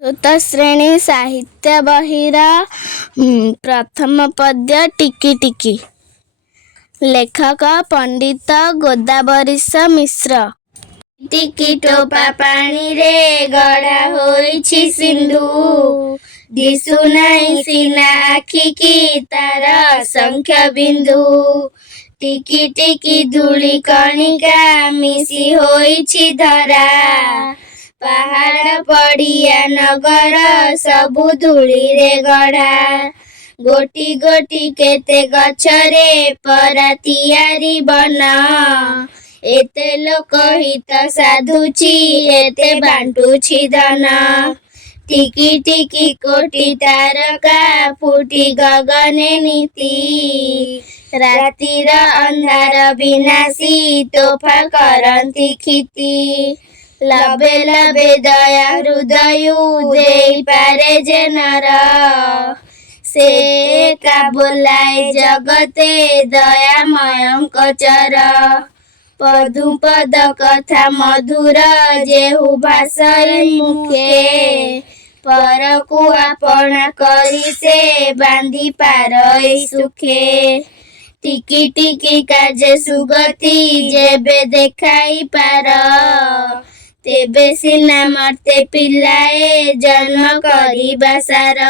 ତୃତୀୟ ଶ୍ରେଣୀ ସାହିତ୍ୟ ବହିର ପ୍ରଥମ ପଦ୍ୟ ଟିକି ଟିକି। ଲେଖକ ପଣ୍ଡିତ ଗୋଦାବରୀଶ ମିଶ୍ର। ଟିକି ଟୋପା ପାଣିରେ ଗଢ଼ା ହୋଇଛି ସିନ୍ଧୁ, ଦିଶୁନାହିଁ ସିନା ଆଖିକି ତାର ଅସଂଖ୍ୟ ବିନ୍ଦୁ। ଟିକି ଟିକି ଧୂଳି କଣିକା ମିଶି ହୋଇଛି ଧରା, ପାହାଡ଼ ପଡ଼ିଆ ନଗର ସବୁ ଧୂଳିରେ ଗଢ଼ା। ଗୋଟି ଗୋଟି କେତେ ଗଛରେ ପରା ତିଆରି ବନ, ଏତେ ଲୋକ ହିତ ସାଧୁଛି ଏତେ ବାଣ୍ଟୁଛି ଧନ। ଟିକି ଟିକି କୋଟି ତାରକା ଫୁଟି ଗଗନେ ନୀତି, ରାତିର ଅନ୍ଧାର ବିନାଶୀ ତୋଫା କରନ୍ତି କ୍ଷିତି। ଲବେ ଲବେ ଦୟା ହୃଦୟୁ ଦେଇପାରେ ଯେ ନର, ସେ ଏକା ବୋଲାଏ ଜଗତେ ଦୟାମୟଙ୍କ ଚର। ପଦୁ ପଦ କଥା ମଧୁର ଯେହୁ ଭାଷଇ ମୁଖେ, ପରକୁ ଆପଣା କରି ସେ ବାନ୍ଧି ପାରଇ ସୁଖେ। ଟିକି ଟିକି କାର୍ଯ୍ୟ ସୁଗତି ଯେବେ ଦେଖାଇ ପାର, ତେବେ ସିନା ମର୍ତ୍ତେ ପିଲାଏ ଜନ୍ମ କରିବା ସାର।